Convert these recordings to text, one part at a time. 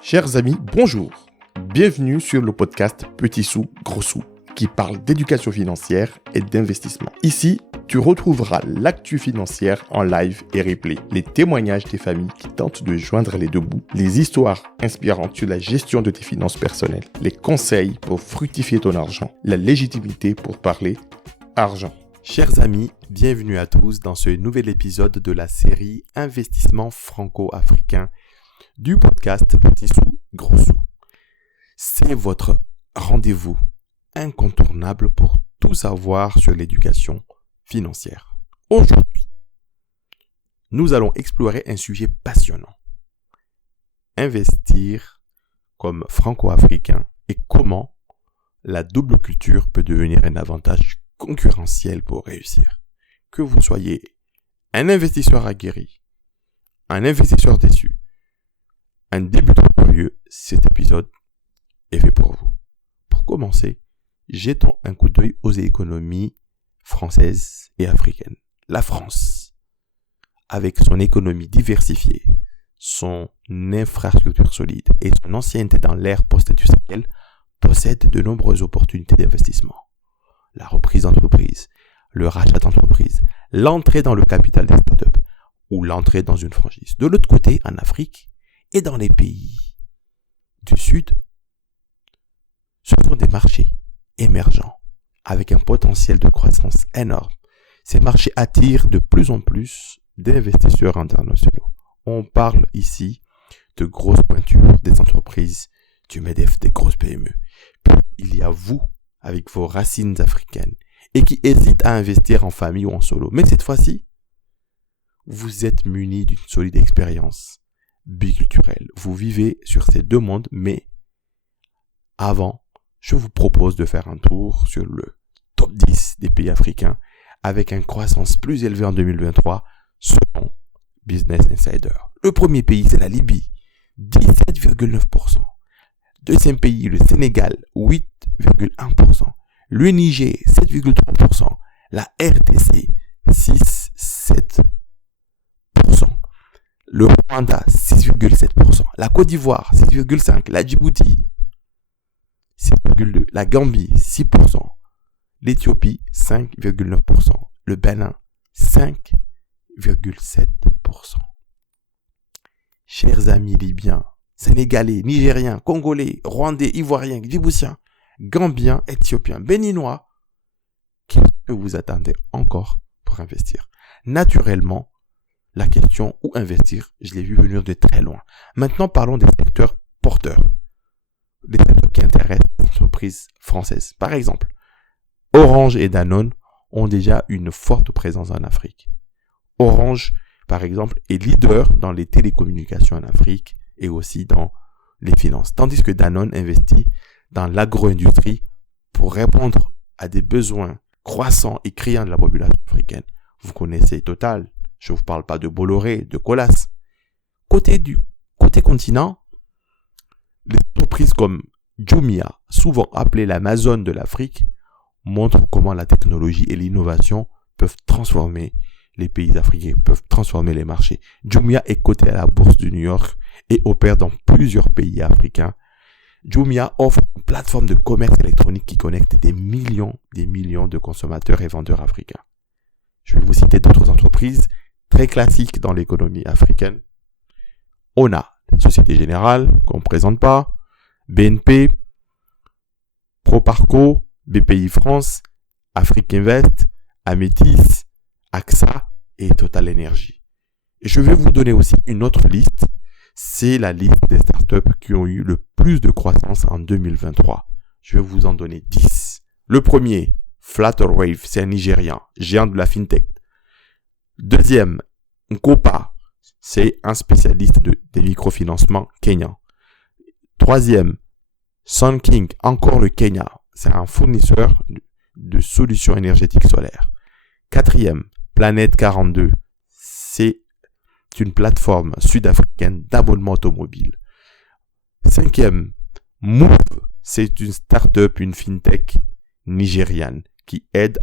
Chers amis, bonjour. Bienvenue sur le podcast Petit sous, gros sous, qui parle d'éducation financière et d'investissement. Ici, tu retrouveras l'actu financière en live et replay, les témoignages des familles qui tentent de joindre les deux bouts, les histoires inspirantes sur la gestion de tes finances personnelles, les conseils pour fructifier ton argent, la légitimité pour parler argent. Chers amis, bienvenue à tous dans ce nouvel épisode de la série Investissement franco-africain du podcast Petit sous, gros sous. C'est votre rendez-vous incontournable pour tout savoir sur l'éducation financière. Aujourd'hui, nous allons explorer un sujet passionnant. Investir comme franco-africain et comment la double culture peut devenir un avantage concurrentiel pour réussir. Que vous soyez un investisseur aguerri, un investisseur déçu, un débutant curieux, cet épisode est fait pour vous. Pour commencer, jetons un coup d'œil aux économies françaises et africaines. La France, avec son économie diversifiée, son infrastructure solide et son ancienneté dans l'ère post-industrielle, possède de nombreuses opportunités d'investissement. La reprise d'entreprise, le rachat d'entreprise, l'entrée dans le capital des startups ou l'entrée dans une franchise. De l'autre côté, en Afrique et dans les pays du Sud, ce sont des marchés émergents avec un potentiel de croissance énorme. Ces marchés attirent de plus en plus d'investisseurs internationaux. On parle ici de grosses pointures, des entreprises du MEDEF, des grosses PME. Puis il y a vous, avec vos racines africaines, et qui hésitent à investir en famille ou en solo. Mais cette fois-ci, vous êtes munis d'une solide expérience biculturelle. Vous vivez sur ces deux mondes, mais avant, je vous propose de faire un tour sur le top 10 des pays africains avec une croissance plus élevée en 2023 selon Business Insider. Le premier pays, c'est la Libye, 17,9%. Deuxième pays, le Sénégal, 8,1%. Le Niger, 7,3%. La RDC, 6,7%. Le Rwanda, 6,7%. La Côte d'Ivoire, 6,5%. La Djibouti, 6,2%. La Gambie, 6%. L'Éthiopie, 5,9%. Le Bénin, 5,7%. Chers amis libyens, sénégalais, nigériens, congolais, rwandais, ivoiriens, djiboutiens, gambiens, éthiopiens, béninois, qu'est-ce que vous attendez encore pour investir? Naturellement, la question où investir, je l'ai vu venir de très loin. Maintenant, parlons des secteurs porteurs, des secteurs qui intéressent les entreprises françaises. Par exemple, Orange et Danone ont déjà une forte présence en Afrique. Orange, par exemple, est leader dans les télécommunications en Afrique et aussi dans les finances. Tandis que Danone investit dans l'agro-industrie pour répondre à des besoins croissants et criants de la population africaine. Vous connaissez Total, je ne vous parle pas de Bolloré, de Colas. Côté continent, les entreprises comme Jumia, souvent appelées l'Amazon de l'Afrique, montrent comment la technologie et l'innovation peuvent transformer les pays africains, peuvent transformer les marchés. Jumia est coté à la bourse de New York et opère dans plusieurs pays africains. Jumia offre une plateforme de commerce électronique qui connecte des millions de consommateurs et vendeurs africains. Je vais vous citer d'autres entreprises très classiques dans l'économie africaine. ONA, Société Générale, qu'on ne présente pas, BNP, Proparco, BPI France, Afrique Invest, Amétis, AXA et Total Energy. Et je vais vous donner aussi une autre liste. C'est la liste des startups qui ont eu le plus de croissance en 2023. Je vais vous en donner 10. Le premier, Flutterwave, c'est un Nigérian, géant de la fintech. Deuxième, Nkopa, c'est un spécialiste des microfinancements kenyans. Troisième, Sun King, encore le Kenya, c'est un fournisseur de solutions énergétiques solaires. Quatrième, Planète 42, c'est une plateforme sud-africaine d'abonnement automobile. Cinquième, Move, c'est une start-up, une fintech nigériane qui aide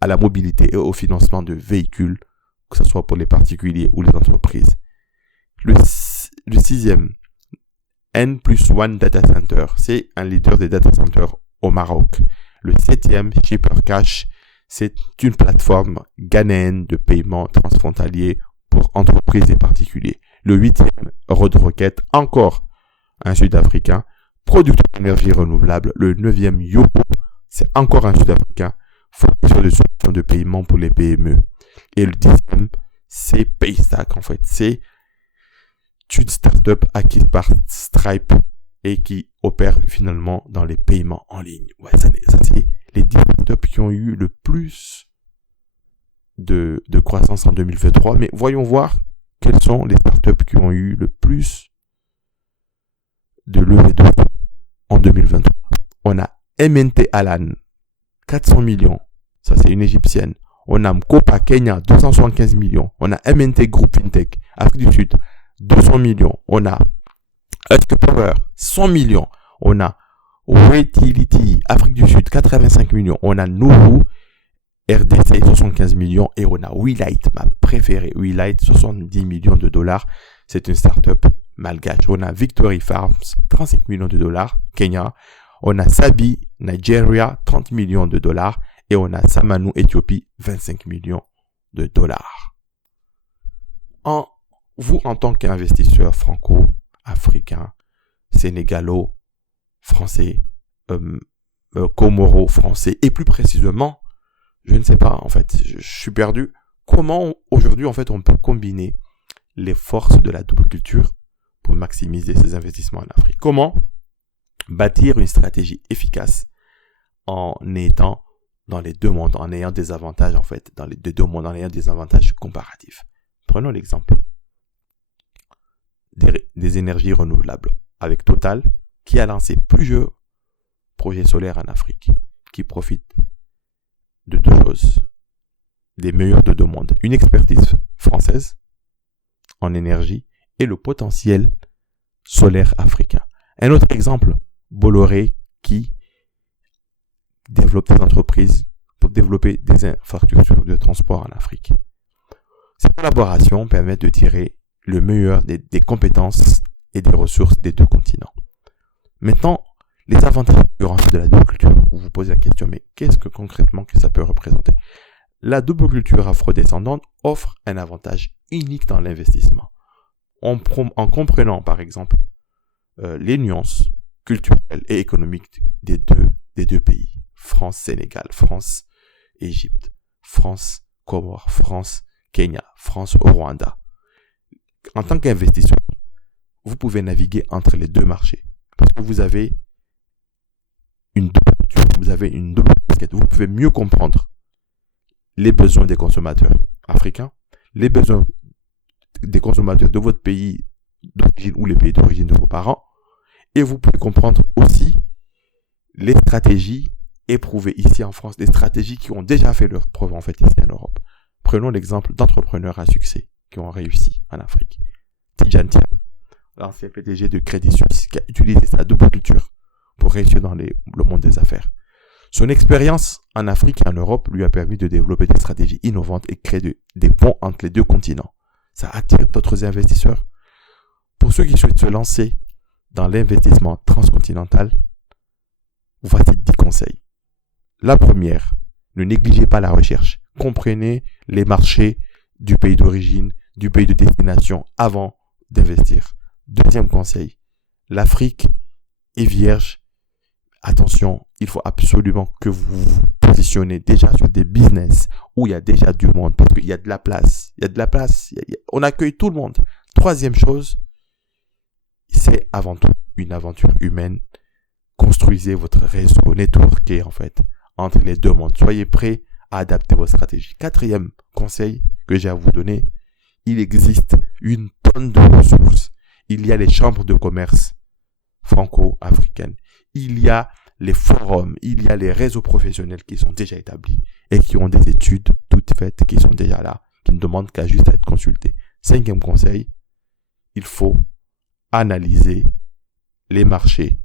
à la mobilité et au financement de véhicules, que ce soit pour les particuliers ou les entreprises. Le sixième, N+1 Data Center. C'est un leader des data centers au Maroc. Le 7e, Shipper Cash, c'est une plateforme ghanéenne de paiement transfrontalier pour entreprises et particuliers. Le 8e, Road Rocket, encore un Sud-Africain, producteur d'énergie renouvelable. Le 9e, Yoko, c'est encore un Sud-Africain, fournisseur de solutions de paiement pour les PME. Et le 10e, c'est Paystack, en fait. C'est une startup acquise par Stripe et qui opère finalement dans les paiements en ligne. Ouais, ça c'est les 10 startups qui ont eu le plus de croissance en 2023. Mais voyons voir quelles sont les startups qui ont eu le plus de levée de fonds en 2023. On a MNT Alan, 400 millions. Ça, c'est une égyptienne. On a Mkopa Kenya, 275 millions. On a MNT Group Fintech, Afrique du Sud, 200 millions. On a Husk Power, 100 millions. On a Wetility, Afrique du Sud, 85 millions. On a Nourou, RDC, 75 millions. Et on a WeLight, ma préférée. WeLight, 70 millions de dollars. C'est une startup malgache. On a Victory Farms, 35 millions de dollars, Kenya. On a Sabi, Nigeria, 30 millions de dollars. Et on a Samanu, Éthiopie, 25 millions de dollars. Vous, en tant qu'investisseur franco-africain, sénégalo-français, comoro-français, et plus précisément, je ne sais pas, en fait, je suis perdu. Comment, aujourd'hui, en fait, on peut combiner les forces de la double culture pour maximiser ses investissements en Afrique? Comment bâtir une stratégie efficace en étant dans les deux mondes, en ayant des avantages, en fait, dans les deux mondes, en ayant des avantages comparatifs? Prenons l'exemple des énergies renouvelables avec Total, qui a lancé plusieurs projets solaires en Afrique, qui profitent de deux choses, des meilleurs de deux mondes, une expertise française en énergie et le potentiel solaire africain. Un autre exemple, Bolloré, qui développe des entreprises pour développer des infrastructures de transport en Afrique. Ces collaborations permettent de tirer le meilleur des compétences et des ressources des deux continents. Maintenant, les avantages de la double culture. Vous vous posez la question, mais qu'est-ce que concrètement que ça peut représenter? La double culture afrodescendante offre un avantage unique dans l'investissement. En comprenant, par exemple, les nuances culturelles et économiques des deux pays. France-Sénégal, France-Égypte, France-Comores, France-Kenya, France-Rwanda. En tant qu'investisseur, vous pouvez naviguer entre les deux marchés. Parce que vous avez une double casquette. Vous pouvez mieux comprendre les besoins des consommateurs africains, les besoins des consommateurs de votre pays d'origine ou les pays d'origine de vos parents. Et vous pouvez comprendre aussi les stratégies éprouvées ici en France, des stratégies qui ont déjà fait leur preuve en fait ici en Europe. Prenons l'exemple d'entrepreneurs à succès qui ont réussi en Afrique. Tidjane Thiam, l'ancien PDG de Crédit Suisse, qui a utilisé sa double culture pour réussir dans le monde des affaires. Son expérience en Afrique et en Europe lui a permis de développer des stratégies innovantes et créer des ponts entre les deux continents. Ça attire d'autres investisseurs. Pour ceux qui souhaitent se lancer dans l'investissement transcontinental, voici 10 conseils. La première, ne négligez pas la recherche. Comprenez les marchés du pays d'origine, du pays de destination avant d'investir. Deuxième conseil, l'Afrique est vierge. Attention, il faut absolument que vous vous positionnez déjà sur des business où il y a déjà du monde parce qu'il y a de la place. On accueille tout le monde. Troisième chose, c'est avant tout une aventure humaine. Construisez votre réseau, networkez en fait entre les deux mondes. Soyez prêts à adapter vos stratégies. Quatrième conseil que j'ai à vous donner, il existe une tonne de ressources. Il y a les chambres de commerce franco-africaines. Il y a les forums, il y a les réseaux professionnels qui sont déjà établis et qui ont des études toutes faites, qui sont déjà là, qui ne demandent qu'à juste être consultés. Cinquième conseil, il faut analyser les marchés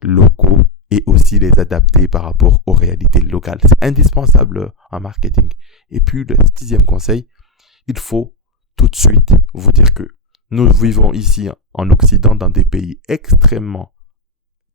locaux et aussi les adapter par rapport aux réalités locales. C'est indispensable en marketing. Et puis le sixième conseil, il faut tout de suite vous dire que Nous vivons ici en Occident dans des pays extrêmement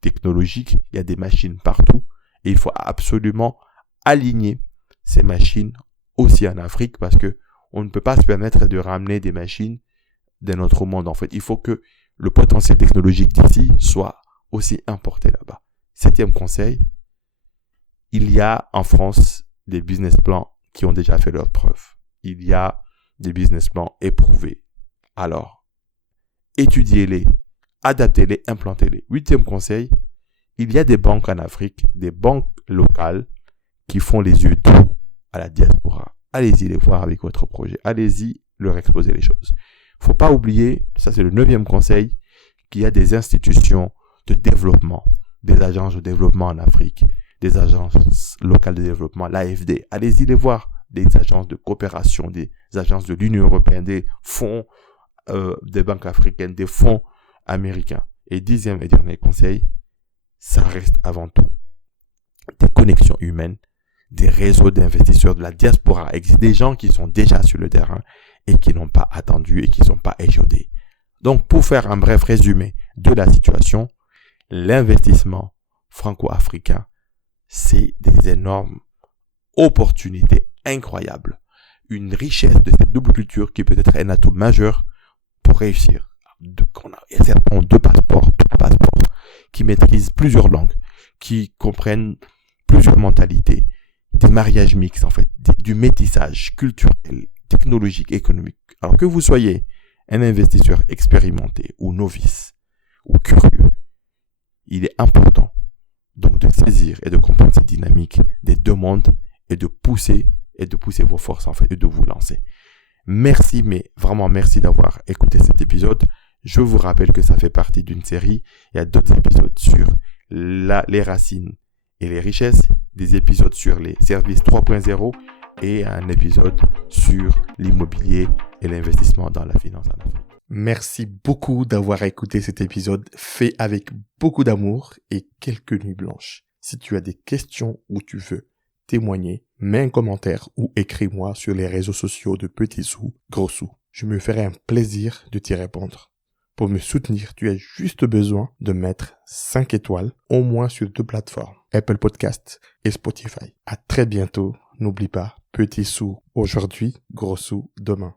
technologiques. Il y a des machines partout et il faut absolument aligner ces machines aussi en Afrique parce que on ne peut pas se permettre de ramener des machines d'un autre monde. En fait, il faut que le potentiel technologique d'ici soit aussi importé là-bas. 7e conseil, il y a en France des business plans qui ont déjà fait leurs preuves. Il y a des business plans éprouvés. Alors, étudiez-les, adaptez-les, implantez-les. 8e conseil, il y a des banques en Afrique, des banques locales qui font les yeux doux à la diaspora. Allez-y les voir avec votre projet. Allez-y leur exposer les choses. Faut pas oublier, ça c'est le 9e conseil, qu'il y a des institutions de développement, des agences de développement en Afrique, des agences locales de développement, l'AFD. Allez-y les voir, des agences de coopération, des agences de l'Union européenne, des fonds des banques africaines, des fonds américains. Et 10e et dernier conseil, ça reste avant tout des connexions humaines, des réseaux d'investisseurs de la diaspora. Il existe des gens qui sont déjà sur le terrain et qui n'ont pas attendu et qui ne sont pas échaudés. Donc, pour faire un bref résumé de la situation, l'investissement franco-africain, c'est des énormes opportunités incroyables. Une richesse de cette double culture qui peut être un atout majeur pour réussir. Il y a certains 2 passeports, qui maîtrisent plusieurs langues, qui comprennent plusieurs mentalités, des mariages mixtes en fait, du métissage culturel, technologique, économique. Alors que vous soyez un investisseur expérimenté ou novice ou curieux, il est important donc de saisir et de comprendre cette dynamique des 2 mondes et de pousser vos forces en fait et de vous lancer. Merci, mais vraiment merci d'avoir écouté cet épisode. Je vous rappelle que ça fait partie d'une série. Il y a d'autres épisodes sur les racines et les richesses, des épisodes sur les services 3.0 et un épisode sur l'immobilier et l'investissement dans la finance en Afrique. Merci beaucoup d'avoir écouté cet épisode fait avec beaucoup d'amour et quelques nuits blanches. Si tu as des questions ou tu veux témoigner, mets un commentaire ou écris-moi sur les réseaux sociaux de Petit Sous, Gros Sous. Je me ferai un plaisir de t'y répondre. Pour me soutenir, tu as juste besoin de mettre 5 étoiles, au moins sur 2 plateformes, Apple Podcasts et Spotify. À très bientôt. N'oublie pas, Petit Sous aujourd'hui, Gros Sous demain.